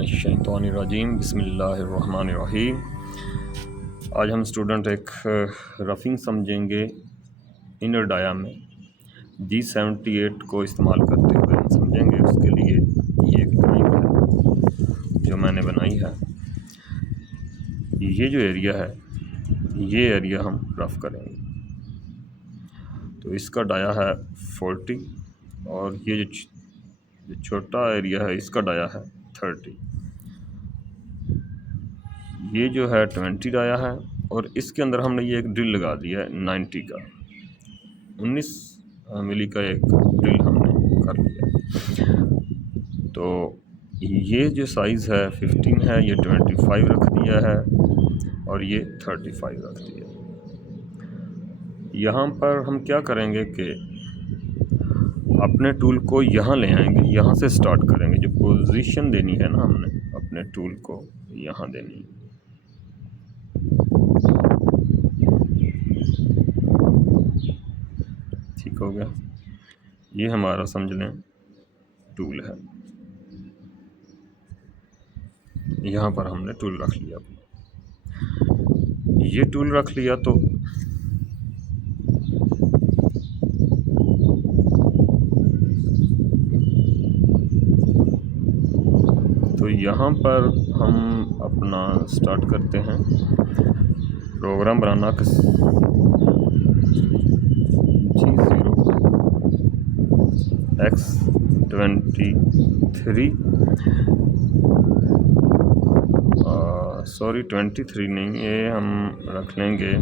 बिस्मिल्लाहिर्रहमानिर्रहीम बिस्मिल्लाहिर्रहमानिर्रहीम। आज हम स्टूडेंट एक रफिंग समझेंगे इनर डाया में G78 को इस्तेमाल करते हुए हम समझेंगे। उसके लिए ये एक ड्राइंग है जो मैंने बनाई है। ये जो एरिया है ये एरिया हम रफ़ करेंगे। तो इसका डाया है 40 और ये जो छोटा एरिया है इसका डाया है 30। ये जो है 20 डाया है और इसके अंदर हमने ये एक ड्रिल लगा दिया है 90 का 19 मिली का एक ड्रिल हमने कर लिया। तो ये जो साइज़ है 15 है, ये 25 रख दिया है और ये 35 रख दिया। यहाँ पर हम क्या करेंगे कि अपने टूल को यहाँ ले आएंगे, यहाँ से स्टार्ट करेंगे। जो पोजीशन देनी है ना हमने अपने टूल को यहाँ देनी है। ठीक हो गया। ये हमारा समझ लें टूल है। यहाँ पर हमने टूल रख लिया। ये टूल रख लिया तो यहाँ पर हम अपना स्टार्ट करते हैं प्रोग्राम बनाना। G0X23 सॉरी 23 नहीं, ये हम रख लेंगे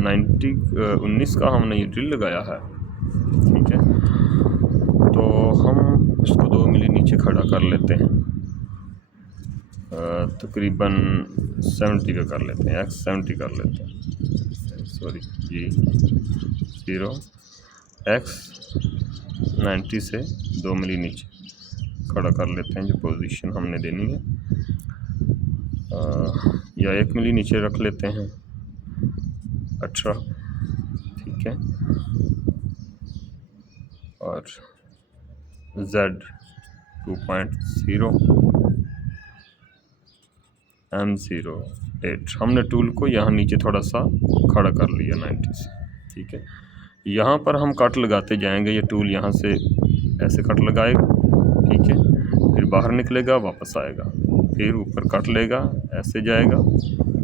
19 का हमने ये ड्रिल लगाया है। ठीक है, तो हम इसको 2 मिली नीचे खड़ा कर लेते हैं। तकरीबन 70 का कर लेते हैं, X70 कर लेते हैं। सॉरी G0X90 से 2 मिली नीचे खड़ा कर लेते हैं। जो पोजीशन हमने देनी है या 1 मिली नीचे रख लेते हैं 18। ठीक है, और Z2.0 M08 हमने टूल को यहाँ नीचे थोड़ा सा खड़ा कर लिया 90 से। ठीक है, यहाँ पर हम कट लगाते जाएंगे। ये टूल यहाँ से ऐसे कट लगाएगा। ठीक है, फिर बाहर निकलेगा, वापस आएगा, फिर ऊपर कट लेगा, ऐसे जाएगा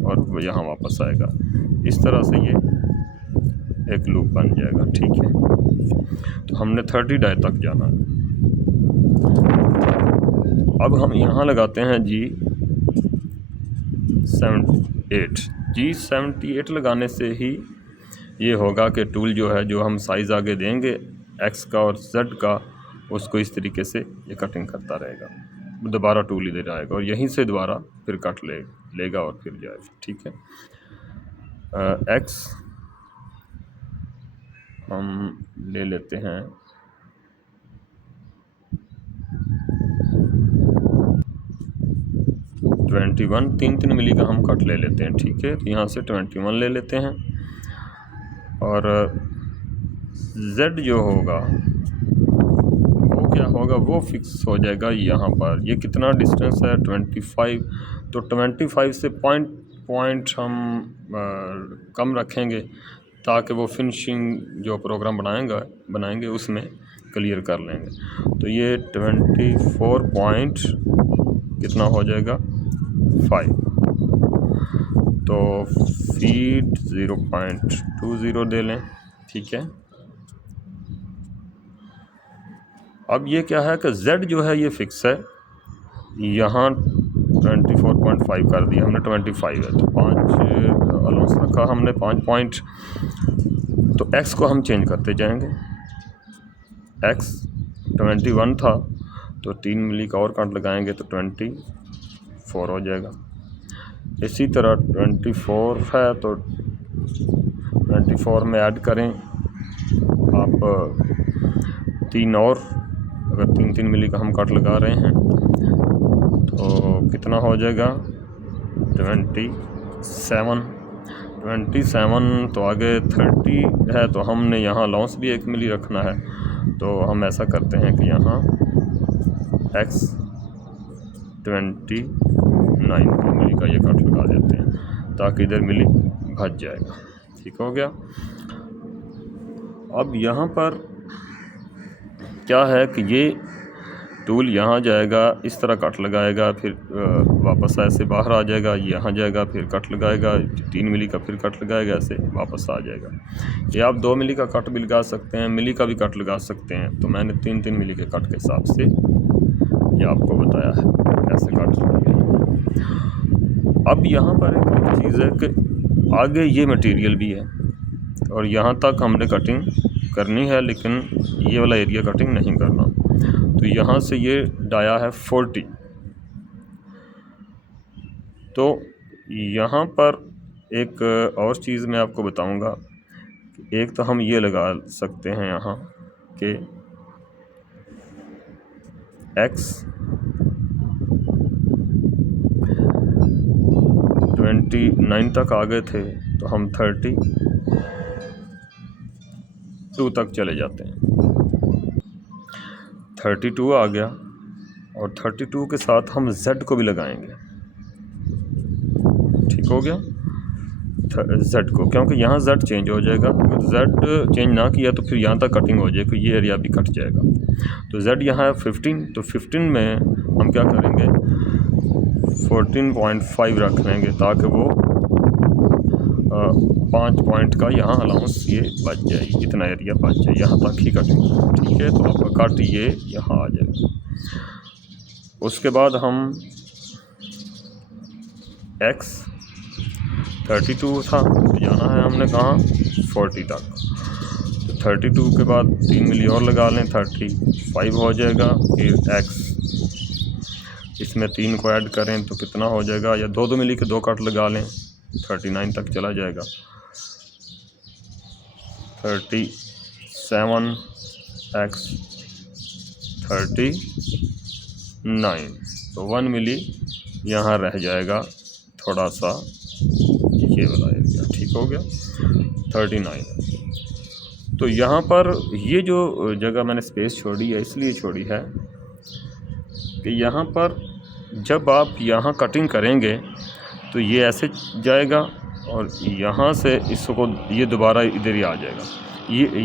और यहाँ वापस आएगा। इस तरह से ये एक लूप बन जाएगा। ठीक है, तो हमने 30 डाई तक जाना। अब हम यहाँ लगाते हैं G78 लगाने से ही ये होगा कि टूल जो है, जो हम साइज़ आगे देंगे X का और Z का, उसको इस तरीके से ये कटिंग करता रहेगा। दोबारा टूल इधर आएगा और यहीं से दोबारा फिर कट लेगा और फिर जाएगा। ठीक है, X हम ले लेते हैं 21, 3 मिली का हम कट ले लेते हैं। ठीक है, तो यहाँ से 21 ले लेते हैं और Z जो होगा वो क्या होगा, वो फिक्स हो जाएगा यहाँ पर। ये कितना डिस्टेंस है 25, तो 25 से पॉइंट हम कम रखेंगे ताकि वो फिनिशिंग जो प्रोग्राम बनाएंगे उसमें क्लियर कर लेंगे। तो ये 24 पॉइंट कितना हो जाएगा 5, तो फीट 0.20 दे लें। ठीक है, अब ये क्या है कि Z जो है ये फिक्स है। यहाँ 24.5 कर दिया हमने, 25 है तो 5 अलाउंस रखा हमने 5 पॉइंट। तो X को हम चेंज करते जाएंगे। X 21 था तो 3 मिली का और कट लगाएंगे तो 24 हो जाएगा। इसी तरह 24 है तो 24 में ऐड करें आप 3 और, अगर 3 मिली का हम कट लगा रहे हैं तो कितना हो जाएगा 27। तो आगे 30 है तो हमने यहाँ लॉस भी 1 मिली रखना है। तो हम ऐसा करते हैं कि यहाँ X 29 मिली का ये कट लगा देते हैं ताकि इधर मिली भज जाएगा। ठीक हो गया। अब यहाँ पर क्या है कि ये टूल यहाँ जाएगा, इस तरह कट लगाएगा, फिर वापस ऐसे बाहर आ जाएगा, यहाँ जाएगा, फिर कट लगाएगा, 3 मिली का फिर कट लगाएगा, ऐसे वापस आ जाएगा। ये आप 2 मिली का कट भी लगा सकते हैं, मिली का भी कट लगा सकते हैं। तो मैंने 3-3 मिली के कट के हिसाब से ये आपको बताया है ऐसे कट लगाएगा। अब यहाँ पर एक और चीज़ है कि आगे ये मटेरियल भी है और यहाँ तक हमने कटिंग करनी है, लेकिन ये वाला एरिया कटिंग नहीं करना। तो यहाँ से ये डाया है 40। तो यहाँ पर एक और चीज़ मैं आपको बताऊंगा। एक तो हम ये लगा सकते हैं यहाँ कि x 29 तक आ गए थे तो हम 32 तक चले जाते हैं। 32 आ गया और 32 के साथ हम Z को भी लगाएंगे। ठीक हो गया। Z को, क्योंकि यहाँ Z चेंज हो जाएगा। अगर Z चेंज ना किया तो फिर यहाँ तक कटिंग हो जाएगी, ये एरिया भी कट जाएगा। तो Z यहाँ है 15, तो 15 में हम क्या करेंगे, 14.5 रख लेंगे ताकि वो 5 पॉइंट का यहाँ अलाउंस ये बच जाएगी, इतना एरिया बच जाए, यहाँ तक ही कटिंग। ठीक है, तो आपका कट ये यहाँ आ जाएगा। उसके बाद हम x 32 था तो जाना है हमने कहाँ, 40 तक। तो 32 के बाद 3 मिली और लगा लें, 35 हो जाएगा। फिर x इसमें 3 को ऐड करें तो कितना हो जाएगा, या 2 मिली के 2 कट लगा लें, 39 तक चला जाएगा। 37 x 39, तो 1 मिली यहाँ रह जाएगा थोड़ा सा ये वाला एरिया। ठीक हो गया। 39। तो यहाँ पर ये जो जगह मैंने स्पेस छोड़ी है इसलिए छोड़ी है कि यहाँ पर जब आप यहाँ कटिंग करेंगे तो ये ऐसे जाएगा और यहाँ से इसको ये दोबारा इधर ही आ जाएगा।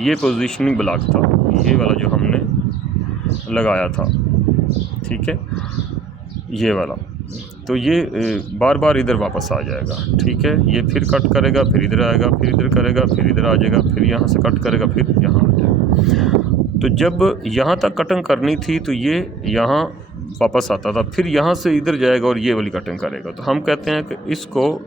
ये पोजीशनिंग ब्लॉक था, ये वाला जो हमने लगाया था। ठीक है, ये वाला, तो ये बार बार इधर वापस आ जाएगा। ठीक है, ये फिर कट करेगा, फिर इधर आएगा, फिर इधर करेगा, फिर इधर आ जाएगा, फिर यहाँ से कट करेगा, फिर यहाँ आ जाएगा। तो जब यहाँ तक कटिंग करनी थी तो ये यहाँ वापस आता था, फिर यहाँ से इधर जाएगा और ये वाली कटिंग करेगा। तो हम कहते हैं कि इसको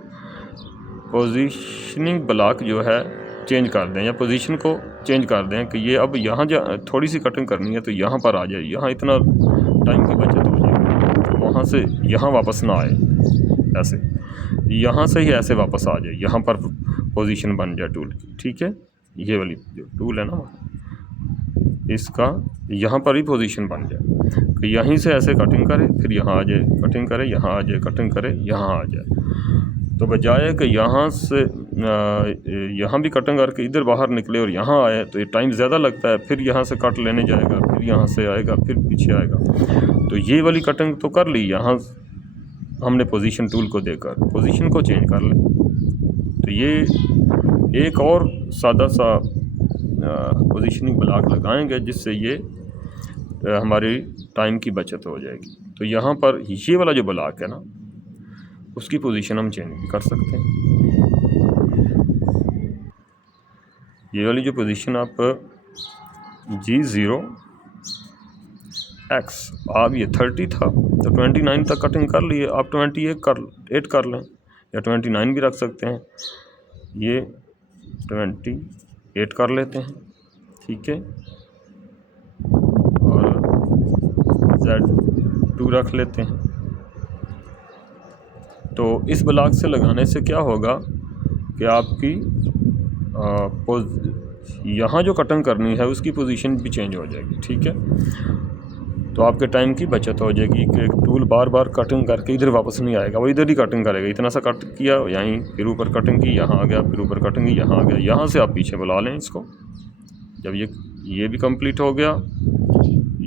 पोजीशनिंग ब्लॉक जो है चेंज कर दें, या पोजीशन को चेंज कर दें कि ये अब यहाँ थोड़ी सी कटिंग करनी है तो यहाँ पर आ जाए, यहाँ इतना टाइम की बचत हो जाएगी, वहाँ से यहाँ वापस ना आए, ऐसे यहाँ से ही ऐसे वापस आ जाए, यहाँ पर पोजीशन बन जाए टूल की। ठीक है, ये वाली जो टूल है ना इसका यहाँ पर ही पोजीशन बन जाए कि यहीं से ऐसे कटिंग करे, फिर यहाँ आ जाए, कटिंग करे, यहाँ आ जाए, कटिंग करे, यहाँ आ जाए। तो बजाय कि यहाँ से यहाँ भी कटिंग करके इधर बाहर निकले और यहाँ आए तो ये टाइम ज़्यादा लगता है, फिर यहाँ से कट लेने जाएगा, फिर यहाँ से आएगा, फिर पीछे आएगा। तो ये वाली कटिंग तो कर ली, यहाँ हमने पोजीशन टूल को देकर पोजीशन को चेंज कर लें। तो ये एक और सादा सा पोजीशनिंग ब्लॉक लगाएंगे जिससे ये हमारी टाइम की बचत हो जाएगी। तो यहाँ पर ये वाला जो ब्लॉक है ना उसकी पोजीशन हम चेंज भी कर सकते हैं। ये वाली जो पोजीशन आप G0 X, आप ये 30 था तो 29 तक कटिंग कर लिए, आप 28 कर लें या 29 भी रख सकते हैं। ये 28 कर लेते हैं। ठीक है, और Z2 रख लेते हैं। तो इस ब्लॉक से लगाने से क्या होगा कि आपकी यहाँ जो कटिंग करनी है उसकी पोजीशन भी चेंज हो जाएगी। ठीक है, तो आपके टाइम की बचत हो जाएगी कि टूल बार बार कटिंग करके इधर वापस नहीं आएगा, वो इधर ही कटिंग करेगा। इतना सा कट किया यहीं, फिर ऊपर कटिंग की, यहाँ आ गया, फिर ऊपर कटिंग की, यहाँ आ गया। यहाँ से आप पीछे बुला लें इसको। जब ये भी कंप्लीट हो गया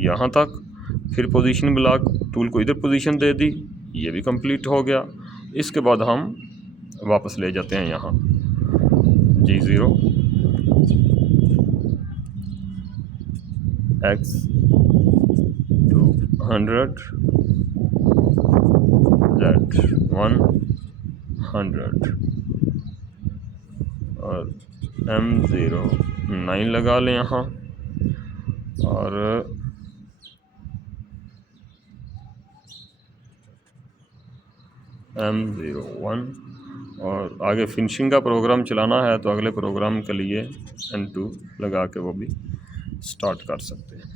यहाँ तक, फिर पोजीशन ब्लॉक टूल को इधर पोजीशन दे दी, ये भी कंप्लीट हो गया। इसके बाद हम वापस ले जाते हैं यहाँ G0 X 200 Z 100 और M0 9 लगा लें यहाँ, और M01, और आगे फिनिशिंग का प्रोग्राम चलाना है तो अगले प्रोग्राम के लिए N2 लगा के वो भी स्टार्ट कर सकते हैं।